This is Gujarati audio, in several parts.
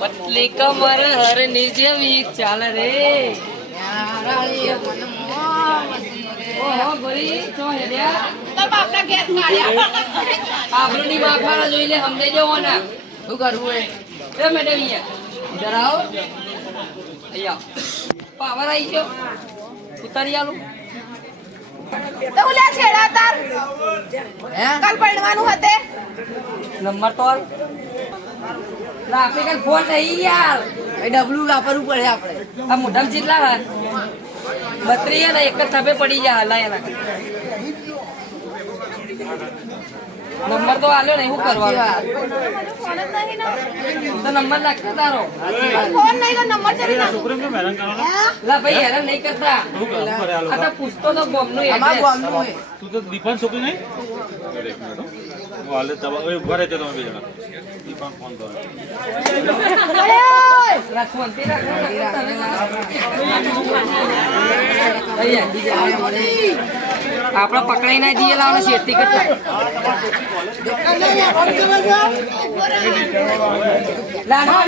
पतली कमर हर निज भी चाल रे આપણું બાપા જોઈ લે સમજે જવો ને શું કરવું એ મેડમ ઇધર આવો અહીંયા પાવર આવી ગયો ઉતારી આલું તો ઓલા છેડા તાર હે કાલ પડવાનું હતે નંબર તો આપણે કઈ ફોન નહીં યાર એ ડબલું વાપરવું પડે આપણે આ મોઢામાં જેટલા હા 32 ને એક જ થપે પડી જાય હલા એના નંબર તો આલ્યો ને શું કરવાનું ફોન જ નહીં ને તો નંબર નાખ તારો ફોન નહીં તો નંબર ચડી નાખો લા ભાઈ હેરાન નહીં કરતા આ તો પૂછતો તો બોમનું અમાર એડ્રેસ બોમનું હે તું તો દીપાન છોકરી નહીં વાલે દબા એ ઉભા રહેજો તમે બે જણા દીપાન ફોન કરો રાખવાંતી રાખો આપડે પકડાઈ ના દઈએ લાવને શેતી કરતા લાડવા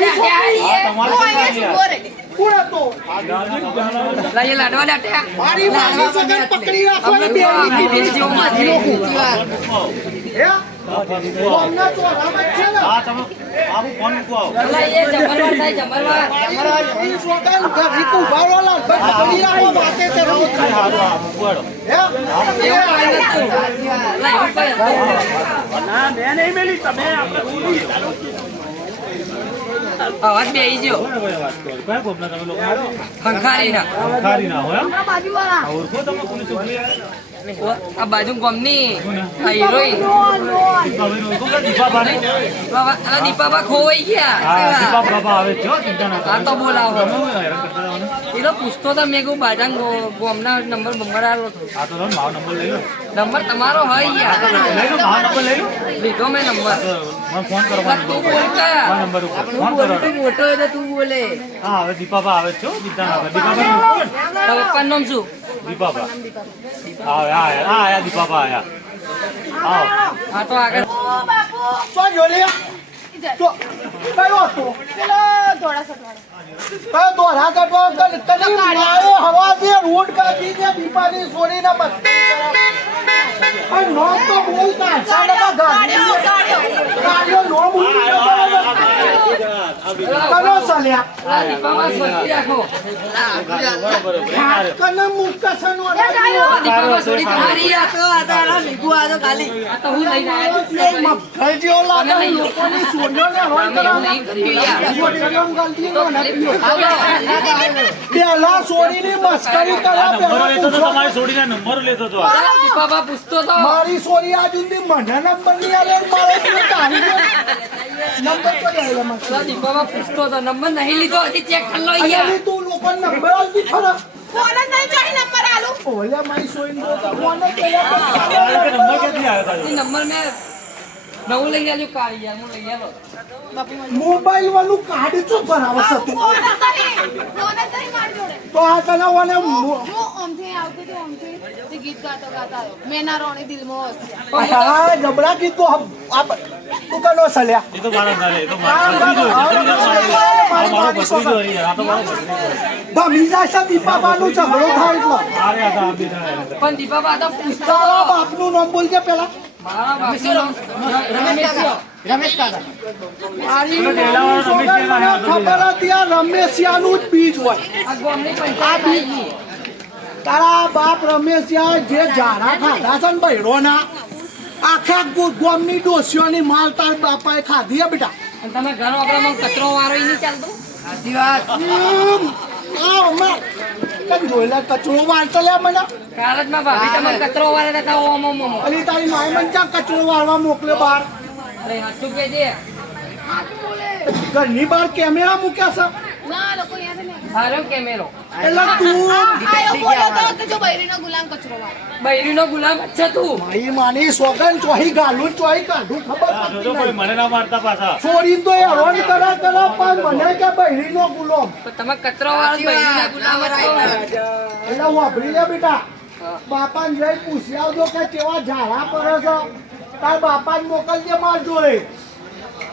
અવાજ બે આવી ગયો પંખારી ના હોય બાજુવાળા ઓળખો તમે પોલીસ છોકરી આ બાજુ ગમની આ હિરોઈન દીપાબા ખોવાઈ ગયા આવે છે ચિંતા ના આ તો બોલાવો હેરાન કરતા રહેવાનું. એ તો પૂછતો તો મેં કહું બાજા ગોમના નંબર બંબર આવ્યો હતો આ તો મારો નંબર લઈ લો નંબર તમારો હોય યાર લઈ લો મારો નંબર લઈ લો લીધો મેં નંબર મને ફોન કરવાનો તું બોલતા નંબર ઉપર ફોન કરો મોટો હોય તો તું બોલે હા હવે દીપાબા આવે છે ચિંતા ના કરો દીપાબા તો પપ્પાનું નામ શું દીપાબા આયા દીપાબા આયા આવો હા તો આગળ ઓ બાપુ શું જોલે તો કયો તો પેલો થોડા સટવાડો કયો તો રાજા તો કદી માયો હવા દે રોડ કાઢી દે દીપાની સોરીના બસ આ નો તો બોલતા સાડા ગાડીઓ નો બોલી કનો સલ્યા આ દીપામાં સોચી રાખો કને મુકસનો દીપામાં સોડી તમારી આ તો આતા લીધું આ તો ખાલી આ તો હું લઈને આવ્યો મફલ જેવો લાગે લોકોની સોડીઓ ને રોલ નહીં કર્યું યાર સોડીઓ ગલતી નો ને આવો પેલા સોડીની મસ્કરી કરા નંબરો લેતો તો તમારી છોડીને નંબરો લેતો તો દીપાબા પૂછતો તો મારી સોરી આ જુદી મને નંબર નહીં આલે મારે તારી નંબર તો આલે મને દીપાબા પૂછતો તો નંબર નહીં લીધો હજી ચેક કરી લો યાર અરે તું લોકો નંબર આલતી ખરા ફોન જ નહીં ચડી નંબર આલુ ઓલે મારી સોરી નો તો કોને પેલા નંબર ક્યાંથી આવ્યો એ નંબર મેં નવું લઈ આવ્યો કાઢી યાર હું લઈ આવ્યો મોબાઈલ વાળું કાર્ડ ચો બરાબર હતું ફોન જ નહીં મારી જોડે તો આ તને ઓને હું ઓમથી આવતી હતી ઓમથી તે ગીત ગાતો આવ્યો મેના રોણી દિલમાં વસ્યા હા જબડા કી તો આપ તું કનો સલ્યા એ તો મારા ના એ તો મારો ભત્રીજો આ તો મારો ભત્રીજો ભમીજા સા દીપાબાનું ઝઘડો થાય એટલે અરે આ તો આપી દે પણ દીપાબા તો પૂછતો તારા બાપનું નામ બોલજે પેલા મારા બાપનું નામ રમેશ કાકા મારી ખબર હતી આ રમેશિયાનું જ બીજ હોય આ ગોમની પંચાયત આવી ગઈ તારા બાપ રમેશિયા જે ઝાડા ખાધા છે ને બૈરોના આખા ગોમની ડોસીઓની માલ તાર બાપાએ ખાધી હે બેટા અને તમે ઘર વાપરામાં કચરો વારો ઈ નહીં ચાલતો સાચી વાત જોયેલા કચરો વાળતો લે મને કારજમાં ભાભી તમે કચરો વાળે હતા ઓમ ઓમ ઓમ અલી તારી માય મને ક્યાં કચરો વાળવા મોકલે બહાર અરે હાચું કેજે ઘરની બહાર કેમેરા મૂક્યા છે ના લોકો અહીંયા નહીં હારો કેમેરો એટલે તું આયો બોલ્યો તો કે જો બૈરીનો ગુલામ કચરો વાળો બૈરીનો ગુલામ જ છે તું મારી માની સોગન ચોહી ગાલું ચોહી કાઢું ખબર જો કોઈ મને ના મારતા પાછા ચોરી તો હેરાન કરા પણ મને કે બહેરીનો ગુલામ પણ તમે કચરો વાળો બૈરીના ગુલામ જ છો. એટલે વાપરી લે બેટા બાપાને જઈ પૂછી આવજો કે કેવા ઝાડા પડે છે તાર બાપાને મોકલજે માર જોડે.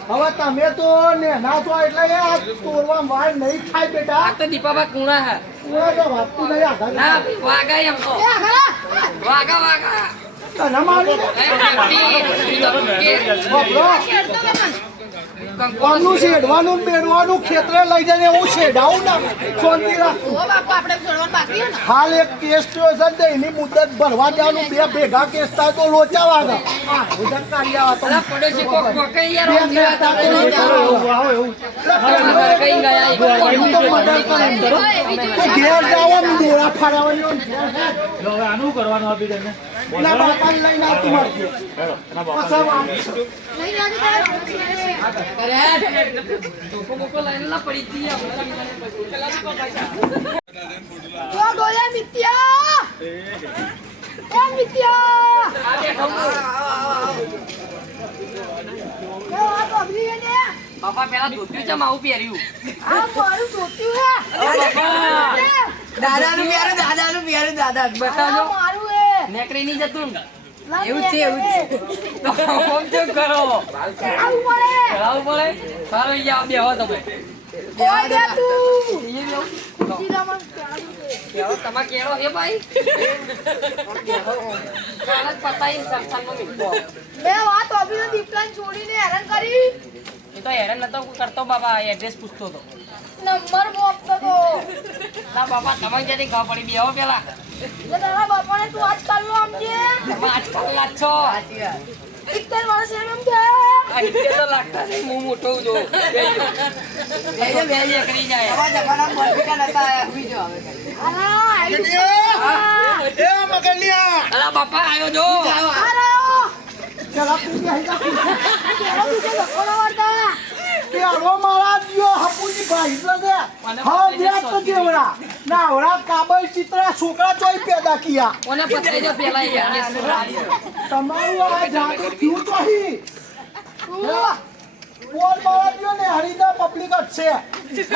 હવે તમે તો નેના છો એટલે આ તોડવા વાર નહીં થાય બેટા. આ તો દીપાબા કુણા હે ઓય તો વાતું નહીં આગળ. ના વાગા એમ તો એ આગળ વાગા વાગા તને મારી દે. બાપરો, કોનું શેડવાનું ને બેડવાનું ખેતરે લઈ જઈને હું શેડાવું ને શાંતિ રાખું. ઓ બાપુ આપણે છોડવાનું બાકી છે ને હાલ એક કેસ થયો છે ને એની મુદત ભરવા જવાનું. બે ભેગા કેસ થાય તો લોચા વાગે. હા, મુદત કાઢી આવા તો. અલા પડોશી કોક કોકઈ યાર બે ઊંઘી ગયા હતા તા તો લોચા વાગે. એવું. કઈ ગયા એનું તો મર્ડર કરે એમ કરો. તો ઘેર જાઓ ને દોરા ફાડવાની હોય ને ઘેર હેડ. લો, હવે આનું કરવાનું આપી તમને એના બાપાને લઈને આવતું મારજે. પાછા વાંક. લઈ જાજે તારે ધોકો બોકો લઈને ના પડી હતી જો ગોયા મિત્યા એ મિત્યા એ આ બગડી હે ને બાપા પેલા ધોત્યું છે આવું પહેર્યું આ મારું ધોત્યું હે દાદાનું પહેર્યું દાદા આ બતાજો મારું હે નેકરી નહીં જતું ને લા એવું છે, બે એવું છે. તો આમ કેમ કરો આવું પડે ચડાવવું પડે સારું અહીંયા બેહો તમે કોઈ દે તું એ બેહો જીરામાં ચાલુ છે બેહો તમારે કેળો હે ભાઈ કાલ જ પતાઈ સંસારમાં મીઠો બે વાત ઓબીનો દીપલાન છોડીને હેરાન કરી એ તો હેરાન નતો કરતો બાબા એડ્રેસ પૂછતો હતો નંબર મોકતો તો ના બાપા તમને ક્યાંથી ખબર પડી બેહો પેલા એટલે તારા બાપાને તું આજકાલ નો સમજે તમે આજકાલ ના જ છો 70 વર્ષ એમ છે આ ઇત્તે તો લાગતા નહીં હું મોટો જો બે એકરી જાય આલા એ મગલિયા. અલા બાપા આવ્યો જો આરો ચલા કૂદી આઈ જા. કેરો તું તો લખો ના વાળતા કે આવો મારા દિયો હપુની ભાઈ એટલે દે. હા વ્યાત તો જેવડા. ના આવડા કાબલ ચિત્રા છોકરા ચોઈ પેદા કિયા. કોને પતાઈ દો પેલા યાર તમારું આ જાદુ થયું તો હી. તું બોલ મારા દિયો ને હરીદા પબ્લિક જ છે.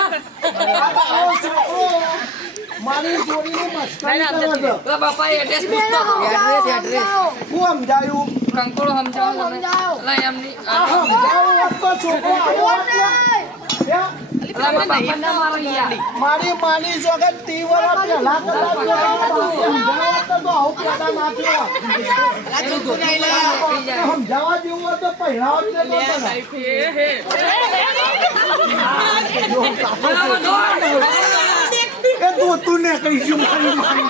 આ તો આવો છોકરો મારી જોડીને મસ્કરી કરે છે. પેલા બાપા એડ્રેસ મેનો પૂછતો સમજાવો હું સમજાયું. કંકોડો સમજાવો મને સમજાવો. અલા એમની આ સમજાયું હોત તો છોકરો આવો હોત ને. હે? અલા મારા બાપા ના મારો યાર મારી માની સોગંદ 30 વર્ષ પહેલા કદાચ સમજાવત તો આવું પેદા ના થયો. સમજાવવા જેવું હોય તો પહેરાવો જ નતો એ દોતું ને કહીશું મારી માની.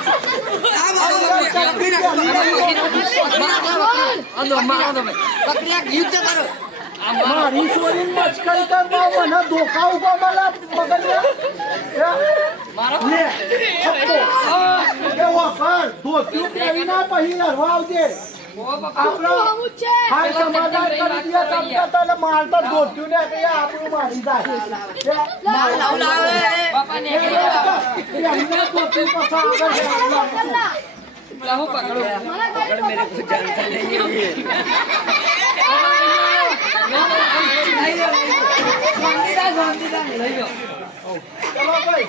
મારી સોરી મસ્કરી કરવા મને ધોકા ઉભા મારા મગજમાં. લે, થપ્પો. એ વખર ધોતું પહેરી ના પછી લડવા આવજે. આપણા આવું જ છે હાલ સમાધાન કરી દીધા તમતા તને મારતા ધોતું ને કે આપણું મારી જાય. બાપા ને એમને ધોતું પાછા આગળ ચાલવા. પેલા હું પકડું મને ખાલી લઈ લો ચલો ભાઈ.